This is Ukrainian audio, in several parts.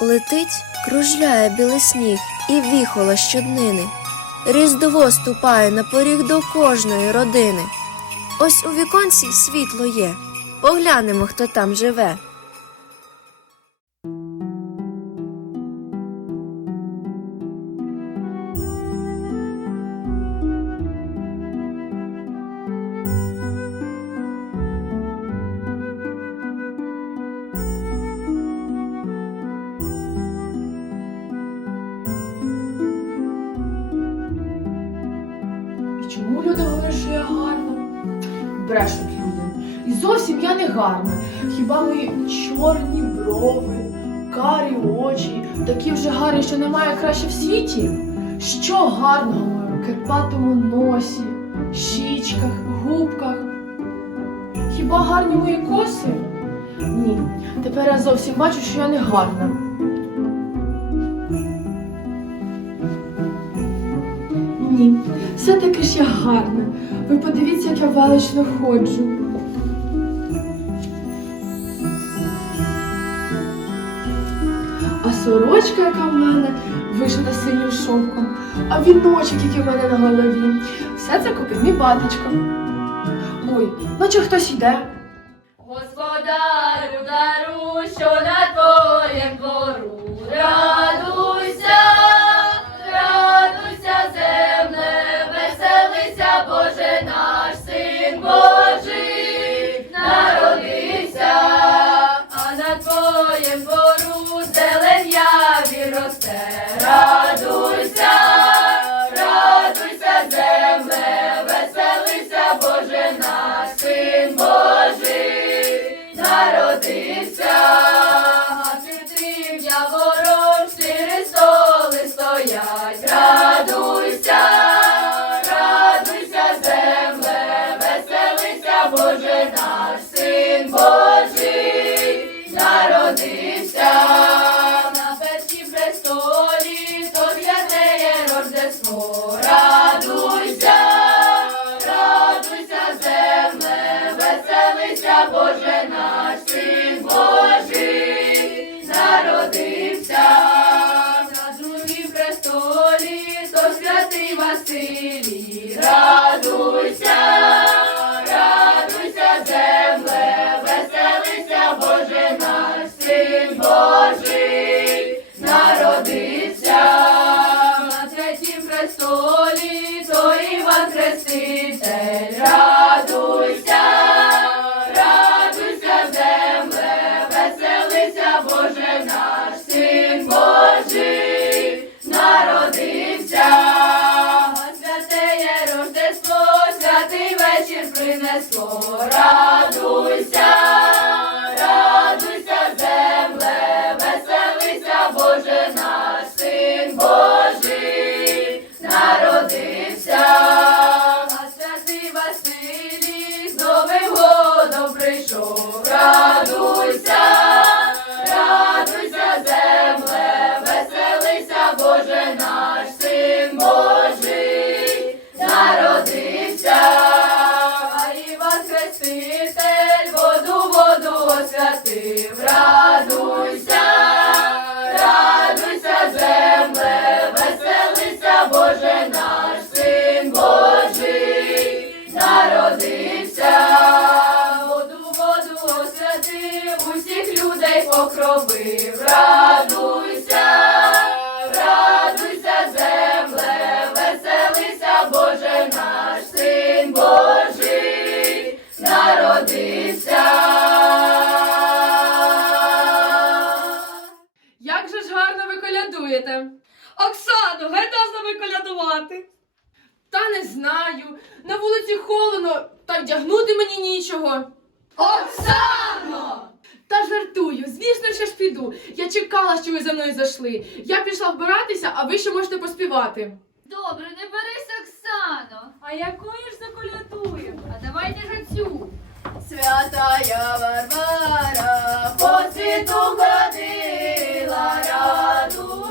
Летить, кружляє білий сніг і віхола щоднини. Різдво ступає на поріг до кожної родини. Ось у віконці світло є. Поглянемо, хто там живе. Брешуть людям. І зовсім я не гарна. Хіба мої чорні брови, карі очі, такі вже гарні, що немає краще в світі? Що гарного в моєму кирпатому носі, щічках, губках? Хіба гарні мої коси? Ні. Тепер я зовсім бачу, що я не гарна. Ні, все-таки ж я гарна. Ви подивіться, як я велично ходжу. А сорочка, яка в мене, вишита синім шовком, а віночок, який в мене на голові. Все це купив мій батечко. Ой, наче хтось йде. Василій з Новим годом прийшов. Радуйся, усіх людей покровив. Радуйся, радуйся, земле, веселися, Боже наш син Божий народився. Як же ж гарно ви колядуєте? Оксано, гайда нами колядувати. Та не знаю. На вулиці холодно, та вдягнути мені нічого. Оксано! Та жартую, звісно, що ж піду. Я чекала, що ви за мною зайшли. Я пішла вбиратися, а ви ще можете поспівати. Добре, не берись, Оксано. А якою ж заколядуємо? А давайте ж цю. Святая Варвара, По світу ходила, радуйся,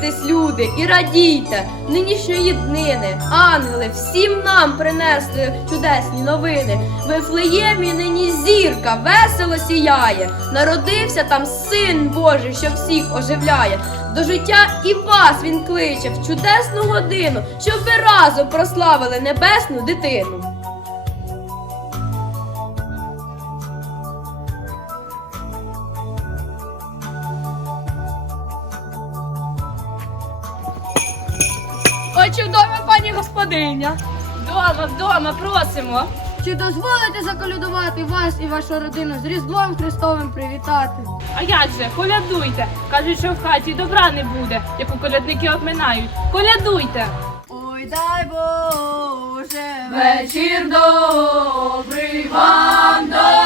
тиштесь, люди, і радійте нинішньої днини. Ангели всім нам принесли чудесні новини. Вифлеємі нині зірка весело сіяє. Народився там син Божий, що всіх оживляє. До життя і вас він кличе в чудесну годину, щоб ви разом прославили небесну дитину. Чи вдома, пані господиня? Вдома, вдома, просимо. Чи дозволите заколядувати вас і вашу родину з Різдвом Христовим привітати? А як же, колядуйте. Кажуть, що в хаті добра не буде, яку колядники обминають. Колядуйте. Ой, дай Боже, Вечір добрий вам, добрі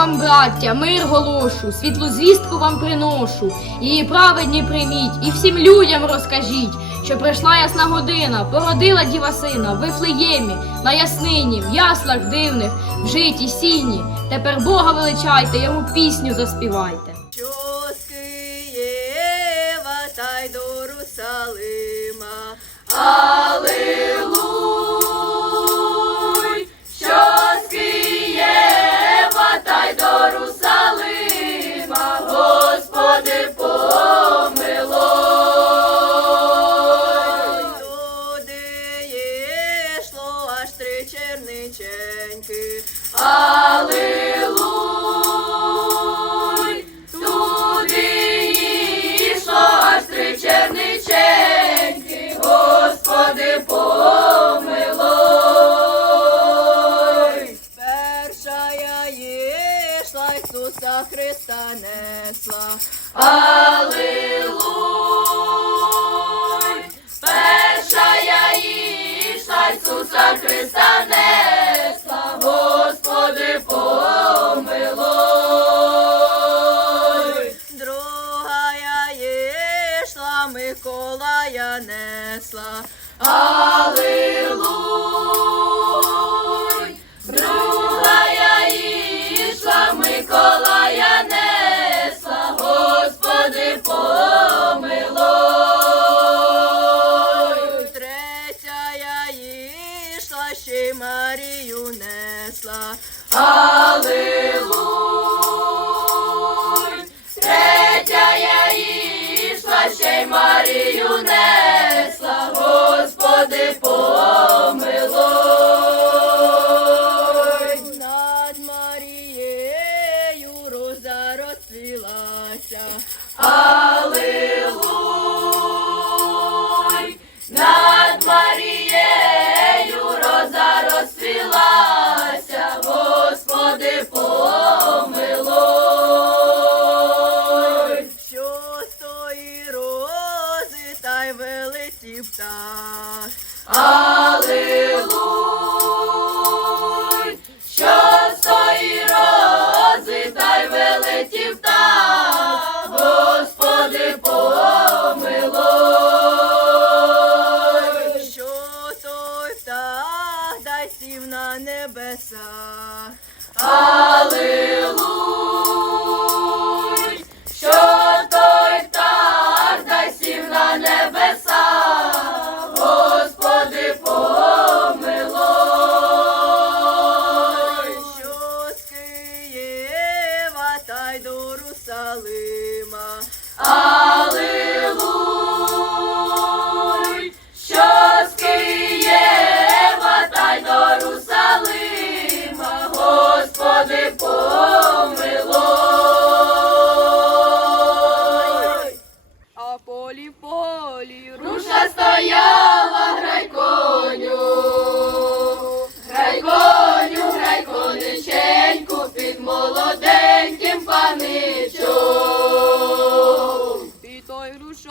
вам, браття, мир голошу, світлу звістку вам приношу, її праведні прийміть, і всім людям розкажіть, що прийшла ясна година, породила діва сина в Вифлеємі, на яснині, в яслах дивних, в житі сіні. Тепер Бога величайте, йому пісню заспівайте. Що з Києва та й до Русалима, Алилуй, туди черниченьки, Господи помилуй. Перша я йшла, Ісуса Христа несла. Алилуй, перша я йшла, Ісуса Христа несла, Миколая несла. Аллилуй! Друга я йшла, Миколая. Марію несла, до Русалима.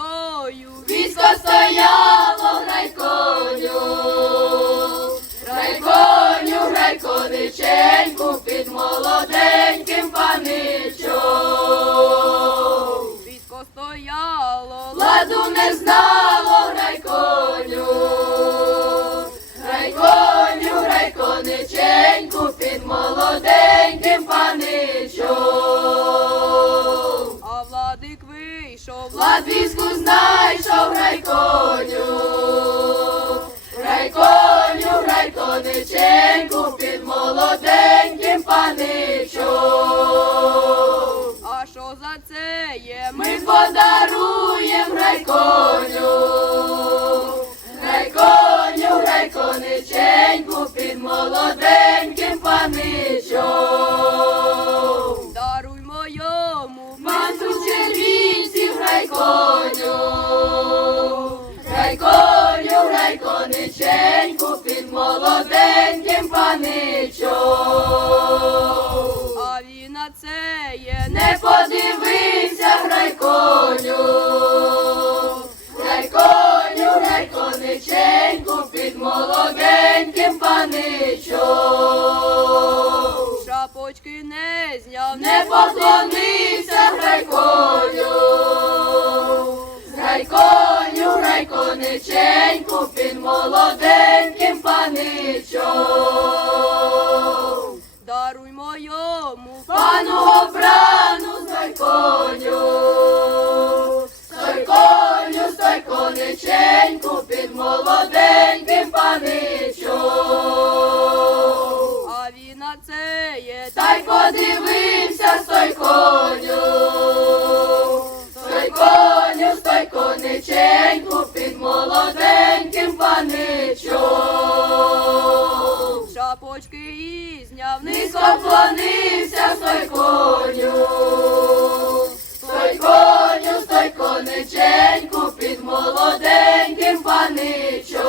Той. Військо стояло, грай коню, грай коню, грай кониченьку під молоденьким паничом. Військо стояло, Ладу не знало, грай коню, грай коню, грай кониченьку під молоденьким паничом. Війську райконю, грай коню, грай коню, грай кониченьку під молоденьким паничом. А що за це є? Ми подаруєм грай молоденьким паничом. А він на це є. Не подивився, грай коню, грай коню, грай кониченьку під молоденьким паничом. Шапочки не зняв. Не поклонився, грай коню, коню, грай кониченьку під молоденьким паничом. Даруй моєму. Пану обрану, стой коню, стой коню, стой кониченьку під молоденьким паничом. А він на це є. Та й подивився, стой коню, паничом. Шапочки і зняв. Низько вклонився, стой коню, стой коню, стой конеченьку під молоденьким паничом.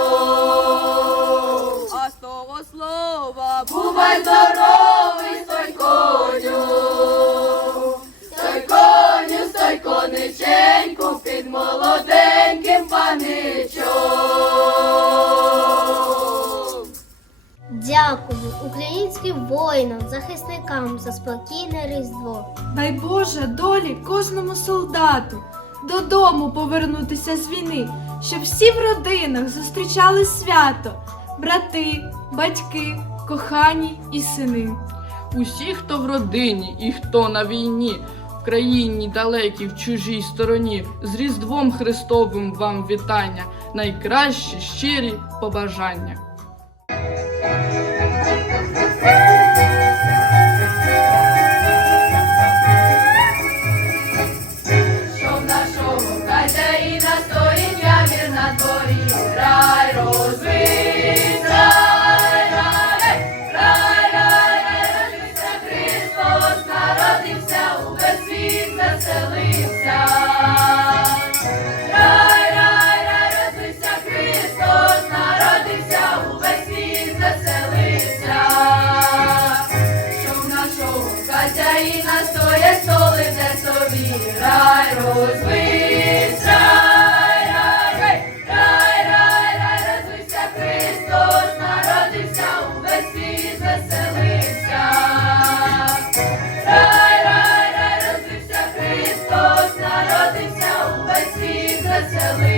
А з того слова. Бувай здоровий, Дякую українським воїнам, захисникам за спокійне Різдво. Дай Боже долі кожному солдату додому повернутися з війни, щоб всі в родинах зустрічали свято, брати, батьки, кохані і сини. Усі, хто в родині і хто на війні, в країні далекій, в чужій стороні, з Різдвом Христовим вам вітання, найкращі щирі побажання. Світ. Рай, рай, рай, родився Христос, народився, увесь світ веселився. Щоб нашого хазяїна стоє столи, де собі рай розвись,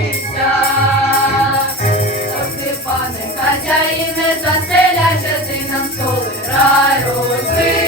народився, Завжди, пане хазяїне, заселя, ти нам столи рай розбив.